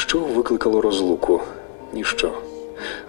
Що викликало розлуку? Ніщо.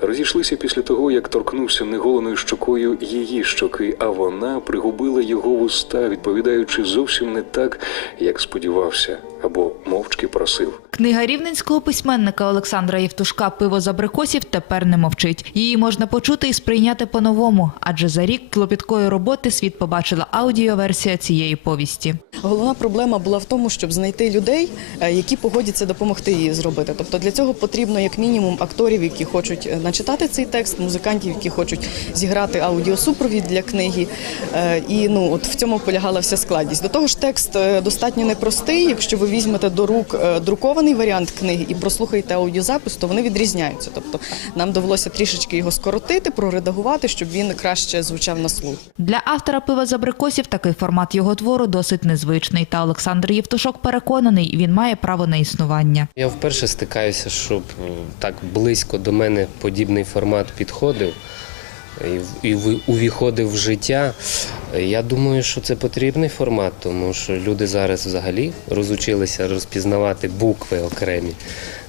Розійшлися після того, як торкнувся неголеною щокою її щоки, а вона пригубила його вуста, відповідаючи зовсім не так, як сподівався, або мовчки просив. Книга рівненського письменника Олександра Євтушка Пиво з абрикосів тепер не мовчить. Її можна почути і сприйняти по-новому, адже за рік клопіткої роботи світ побачила аудіоверсія цієї повісті. Головна проблема була в тому, щоб знайти людей, е, які погодяться допомогти її зробити. Тобто для цього потрібно як мінімум акторів, які хочуть е, начитати цей текст, музикантів, які хочуть зіграти аудіосупровід для книги. Е, І ну от в цьому полягала вся складність. До того ж, текст достатньо непростий. Якщо ви візьмете до рук друкований варіант книги і прослухаєте аудіозапис, то вони відрізняються. Тобто нам довелося трішечки його скоротити, проредагувати, щоб він краще звучав на слух. Для автора пива з абрикосів такий формат його твору досить незвичний. Та Олександр Євтушок переконаний, він має право на існування. Я вперше стикаюся, щоб е, так близько до мене подібний формат підходив і, увіходив в життя. Я думаю, що це потрібний формат, тому що люди зараз взагалі розучилися розпізнавати букви окремі,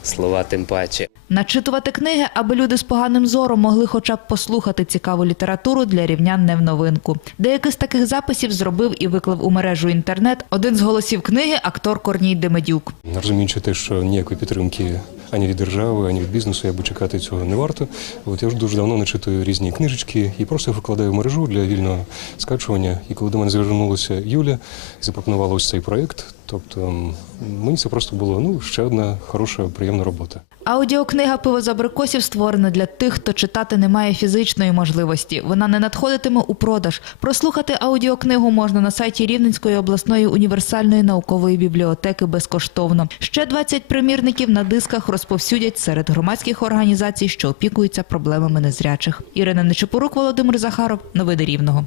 слова тим паче. Начитувати книги, аби люди з поганим зором могли хоча б послухати цікаву літературу для рівнян не в новинку. Деякі з таких записів зробив і виклав у мережу інтернет один з голосів книги актор Корній Демедюк. Розуміючи те, що ніякої підтримки ані від держави, ані від бізнесу, аби чекати цього не варто. От я вже дуже давно не читаю різні книжечки і просто їх викладаю в мережу для вільного скачування. І коли до мене звернулася Юля і запропонувала ось цей проєкт, тобто мені це просто було ну ще одна хороша, приємна робота. Аудіокнига Пиво з абрикосів створена для тих, хто читати не має фізичної можливості. Вона не надходитиме у продаж. Прослухати аудіокнигу можна на сайті Рівненської обласної універсальної наукової бібліотеки безкоштовно. Ще 20 примірників на дисках розповсюдять серед громадських організацій, що опікуються проблемами незрячих. Ірина Нечепорук, Володимир Захаров. Новини Рівного.